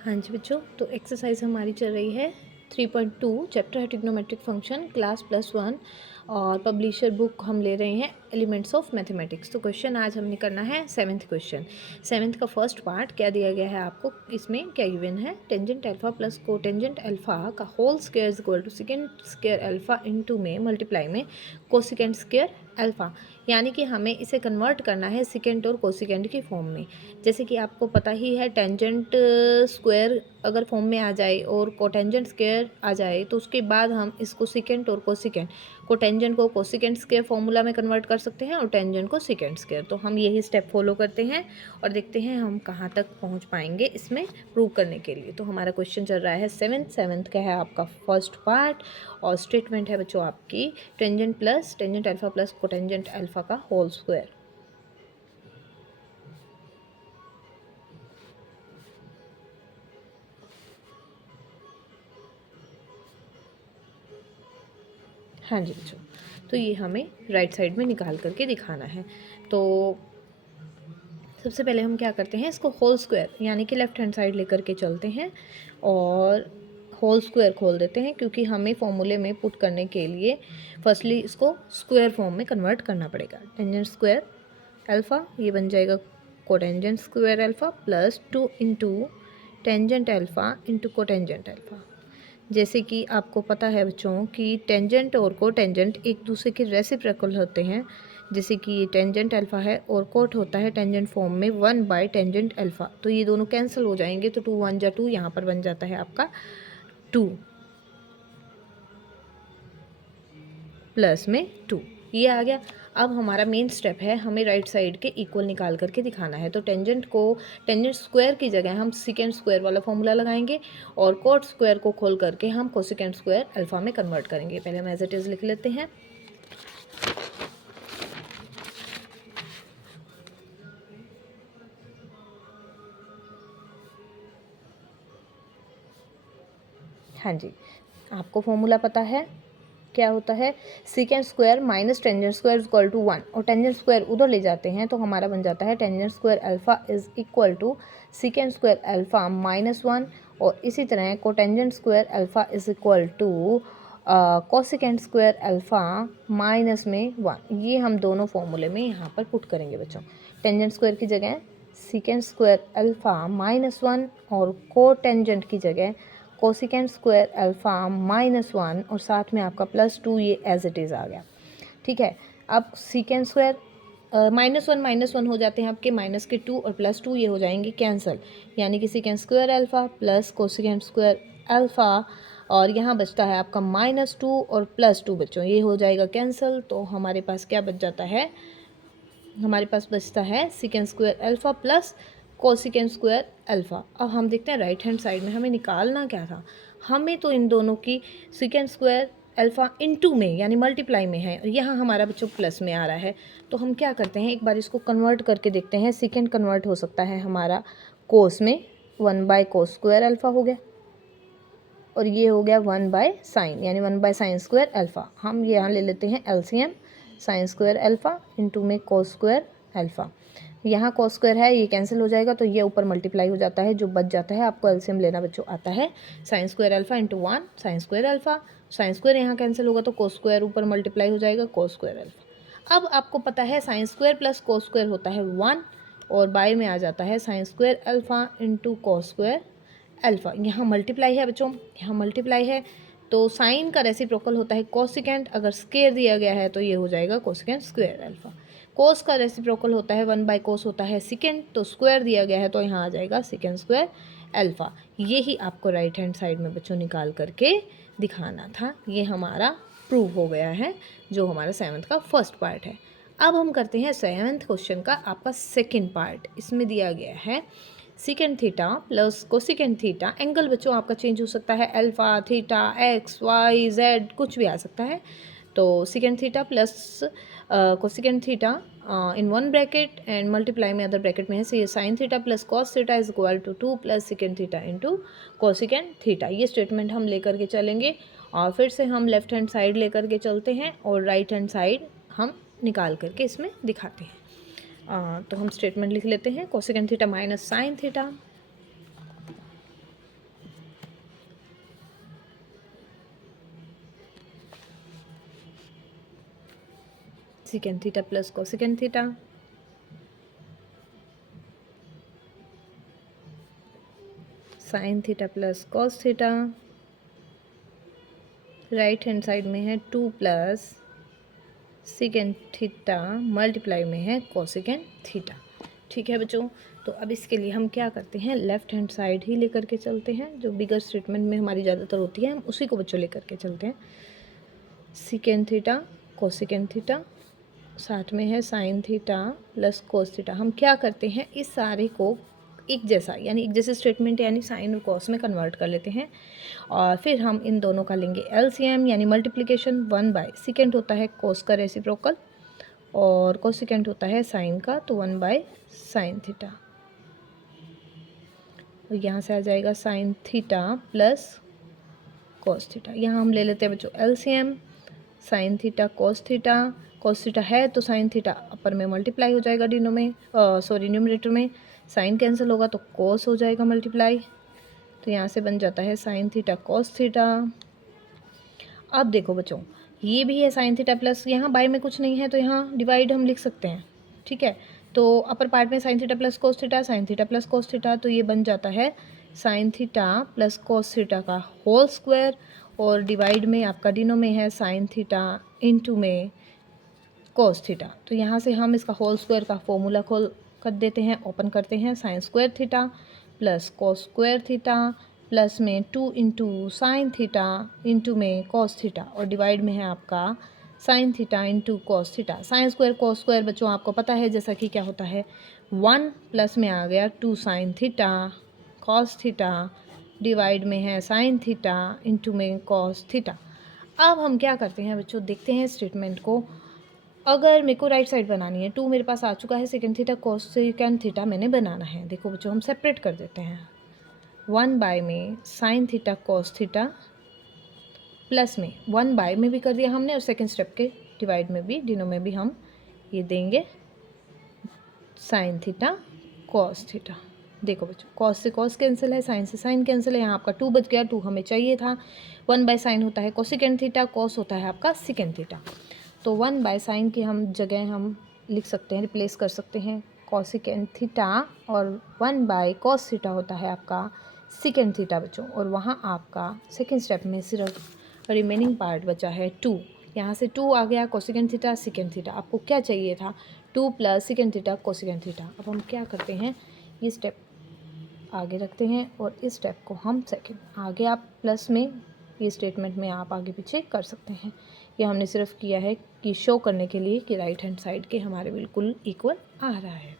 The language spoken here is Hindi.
हाँ जी बच्चों, तो एक्सरसाइज हमारी चल रही है 3.2 चैप्टर है ट्रिग्नोमेट्रिक फंक्शन क्लास +1 और पब्लिशर बुक हम ले रहे हैं एलिमेंट्स ऑफ मैथमेटिक्स। तो क्वेश्चन आज हमने करना है सेवन्थ क्वेश्चन। सेवन्थ का फर्स्ट पार्ट क्या दिया गया है आपको, इसमें क्या गिवन है, tangent alpha plus cotangent alpha का whole square is equal to secant square alpha into में मल्टीप्लाई में कोसेकेंड स्क्वायर अल्फा, यानी कि हमें इसे कन्वर्ट करना है सेकेंड और कोसेकेंड की फॉर्म में। जैसे कि आपको पता ही है टेंजेंट स्क्वायर अगर फॉर्म में आ जाए और कोटेंजेंट स्क्वायर आ जाए तो उसके बाद हम इसको सेकेंड और कोसेकेंड, कोटेंजेंट को कोसेकेंड स्क्वायर फॉर्मूला में कन्वर्ट कर सकते हैं और टेंजेंट को सेकेंड स्क्वायर। तो हम यही स्टेप फॉलो करते हैं और देखते हैं हम कहाँ तक पहुँच पाएंगे इसमें प्रूव करने के लिए। तो हमारा क्वेश्चन चल रहा है सेवन्थ का है आपका फर्स्ट पार्ट और स्टेटमेंट है बच्चों आपकी tangent alpha plus cotangent alpha का होल स्क्वायर। हाँ जी बच्चों, तो ये हमें राइट साइड में निकाल करके दिखाना है। तो सबसे पहले हम क्या करते हैं, इसको होल स्क्वायर यानी कि लेफ्ट हैंड साइड लेकर के चलते हैं और होल स्क्वायर खोल देते हैं, क्योंकि हमें फॉर्मूले में पुट करने के लिए फर्स्टली इसको स्क्वायर फॉर्म में कन्वर्ट करना पड़ेगा। टेंजेंट स्क्वायर अल्फ़ा ये बन जाएगा cotangent square alpha plus 2 into tangent alpha into cotangent alpha. जैसे कि आपको पता है बच्चों कि टेंजेंट और कोटेंजेंट एक दूसरे के रेसिप्रोकल होते हैं। जैसे कि ये टेंजेंट अल्फ़ा है और कोट होता है टेंजेंट फॉर्म में 1 बाय टेंजेंट अल्फ़ा, तो ये दोनों कैंसिल हो जाएंगे, तो 2 1 जा 2, यहाँ पर बन जाता है आपका 2 प्लस में 2, ये आ गया। अब हमारा मेन स्टेप है, हमें राइट साइड के इक्वल निकाल करके दिखाना है। तो टेंजेंट स्क्वायर की जगह हम सेकेंड स्क्वायर वाला फॉर्मूला लगाएंगे और कोट स्क्वायर को खोल करके हम कोसेकेंड स्क्वायर अल्फ़ा में कन्वर्ट करेंगे। पहले हम एज इट इज़ लिख लेते हैं। हाँ जी, आपको फॉर्मूला पता है क्या होता है, secant square minus tangent square equal to 1, और टेंजेंट स्क्वायर उधर ले जाते हैं तो हमारा बन जाता है tangent square alpha is equal to secant square alpha minus 1, और इसी तरह cotangent square alpha is equal to cosecant square alpha minus में 1। ये हम दोनों फॉर्मूले में यहाँ पर पुट करेंगे बच्चों। टेंजेंट स्क्वायर की जगह सीकेंड स्क्वायर अल्फ़ा माइनस 1 और कोटेंजेंट की जगह कोसिकेंड स्क्वायर अल्फ़ा माइनस 1 और साथ में आपका +2, ये एज इट इज़ आ गया। ठीक है, अब सीकेंड स्क्वायर माइनस वन हो जाते हैं आपके, माइनस के 2 और +2 ये हो जाएंगे कैंसिल, यानी कि सीकेंड square alpha plus cosecant square alpha, और यहाँ बचता है आपका -2 और +2 बच्चों, ये हो जाएगा कैंसिल। तो हमारे पास क्या बच जाता है, हमारे पास बचता है secant square alpha plus cosecant square alpha. अब हम देखते हैं राइट हैंड साइड में हमें निकालना क्या था। हमें तो इन दोनों की सीकेंड स्क्वायर अल्फ़ा इनटू में यानी मल्टीप्लाई में है, और यहाँ हमारा बच्चों प्लस में आ रहा है। तो हम क्या करते हैं, एक बार इसको कन्वर्ट करके देखते हैं। सीकेंड कन्वर्ट हो सकता है हमारा कोस में, 1 बाय कोस स्क्वायर अल्फ़ा हो गया, और ये हो गया 1 बाय साइन यानी 1 बाय साइन स्क्वायर अल्फ़ा। हम यहाँ ले लेते हैं LCM, sine square alpha into में कोस स्क्वायर अल्फ़ा। यहाँ कोस स्क्वायर है, ये कैंसिल हो जाएगा, तो ये ऊपर मल्टीप्लाई हो जाता है, जो बच जाता है आपको एलसीएम लेना बच्चों आता है sine square alpha into 1 sine square alpha. Sine square यहाँ कैंसिल होगा तो कोस स्क्वायर ऊपर मल्टीप्लाई हो जाएगा कोस स्क्वायर अल्फ़ा। अब आपको पता है sine square plus cos square होता है 1, और बाय में आ जाता है sine square alpha into cos square alpha. यहाँ मल्टीप्लाई है बच्चों, यहाँ मल्टीप्लाई है, तो साइन का रेसिप्रोकल होता है कोसिकेंट, अगर स्क्वायर दिया गया है तो ये हो जाएगा कोसिकेंट स्क्वायर अल्फ़ा। कोस का रेसिप्रोकल होता है 1 बाय कोस होता है सिकेंड, तो स्क्वायर दिया गया है तो यहाँ आ जाएगा सिकेंड स्क्वायर अल्फ़ा। ये ही आपको राइट हैंड साइड में बच्चों निकाल करके दिखाना था। ये हमारा प्रूव हो गया है, जो हमारा सेवन्थ का फर्स्ट पार्ट है। अब हम करते हैं सेवन्थ क्वेश्चन का आपका सेकेंड पार्ट। इसमें दिया गया है secant theta plus cosecant theta. Angle बच्चों आपका चेंज हो सकता है, alpha theta x y z कुछ भी आ सकता है। तो secant theta plus cosecant theta in one bracket and multiply में अदर ब्रैकेट में है, ये sine theta plus cos theta is equal to 2 plus secant theta into cosecant theta. ये स्टेटमेंट हम लेकर के चलेंगे और फिर से हम लेफ्ट हैंड साइड लेकर के चलते हैं और राइट हैंड साइड हम निकाल करके इसमें दिखाते हैं। तो हम स्टेटमेंट लिख लेते हैं, cosecant theta minus sine theta second theta plus cosecant theta, sign theta plus cos theta, right hand side में है 2 प्लस सेकेंड थीटा मल्टीप्लाई में है कोसेकेंड थीटा। ठीक है बच्चों, तो अब इसके लिए हम क्या करते हैं, लेफ्ट हैंड साइड ही लेकर के चलते हैं, जो बिगर स्टेटमेंट में हमारी ज़्यादातर होती है हम उसी को बच्चों लेकर के चलते हैं। सेकेंड थीटा कोसेकेंड थीटा, साथ में है sign theta plus cos theta. हम क्या करते हैं, इस सारे को एक जैसा यानी एक जैसे स्टेटमेंट यानी साइन और कॉस में कन्वर्ट कर लेते हैं, और फिर हम इन दोनों का लेंगे एलसीएम यानी मल्टीप्लिकेशन। 1/सेकेंड होता है कोस का रेसिप्रोकल और कोसेकेंड होता है साइन का, तो 1/साइन थीटा। और यहाँ से आ जाएगा sign theta plus cos theta. यहाँ हम ले लेते हैं बच्चों LCM, sine theta cos theta है तो साइन थीटा अपर में मल्टीप्लाई हो जाएगा न्यूमरेटर में, साइन कैंसिल होगा तो कॉस हो जाएगा मल्टीप्लाई, तो यहाँ से बन जाता है साइन थीटा कॉस थीटा। अब देखो बच्चों, ये भी है साइन थीटा प्लस, यहाँ बाय में कुछ नहीं है तो यहाँ डिवाइड हम लिख सकते हैं। ठीक है, तो अपर पार्ट में sign theta plus cos theta, sign theta plus cos theta, तो ये बन जाता है sign theta plus cos theta का होल स्क्वायर, और डिवाइड में आपका डिनो में है साइन थीटा इंटू में कोस थीटा। तो यहाँ से हम इसका होल स्क्वायर का फॉर्मूला खोल कर देते हैं, ओपन करते हैं, sine square theta plus cos square theta plus में 2 इंटू साइन थीटा इंटू में कोस थीटा, और डिवाइड में है आपका sine theta into cos theta. Sine square cos square बच्चों आपको पता है जैसा कि क्या होता है, 1 प्लस में आ गया 2 sine theta cos theta, divide में है साइन थीटा इंटू में कॉस थीटा। अब हम क्या करते हैं बच्चों, देखते हैं स्टेटमेंट को। अगर मेरे को राइट साइड बनानी है, 2 मेरे पास आ चुका है, सेकेंड थीटा कोसेकेंड थीटा मैंने बनाना है। देखो बच्चों, हम सेपरेट कर देते हैं, 1/, में sine theta cos theta plus में 1/, में भी कर दिया हमने, और सेकेंड स्टेप के डिवाइड में भी, डिनो में भी हम ये देंगे साइन थीटा कॉस थीटा। देखो बच्चों, कॉस से कॉस कैंसिल है, साइन से साइन कैंसिल है, यहाँ आपका 2 बच गया, 2 हमें चाहिए था। 1/साइन होता है कोसेकेंड थीटा, कॉस होता है आपका सेकेंड थीटा, तो 1/साइन की हम जगह हम लिख सकते हैं, रिप्लेस कर सकते हैं कोसेकेंड थीटा, और 1/कॉस थीटा होता है आपका सेकेंड थीटा बच्चों। और वहाँ आपका सेकेंड स्टेप में सिर्फ रिमेनिंग पार्ट बचा है 2, यहाँ से 2 आ गया, कोसेकेंड थीटा सेकेंड थीटा, आपको क्या चाहिए था, 2 plus second theta cosecant theta. अब हम क्या करते हैं, ये स्टेप आगे रखते हैं और इस स्टेप को हम सेकेंड आगे, आप प्लस में ये स्टेटमेंट में आप आगे पीछे कर सकते हैं। ये हमने सिर्फ किया है कि शो करने के लिए कि राइट हैंड साइड के हमारे बिल्कुल इक्वल आ रहा है।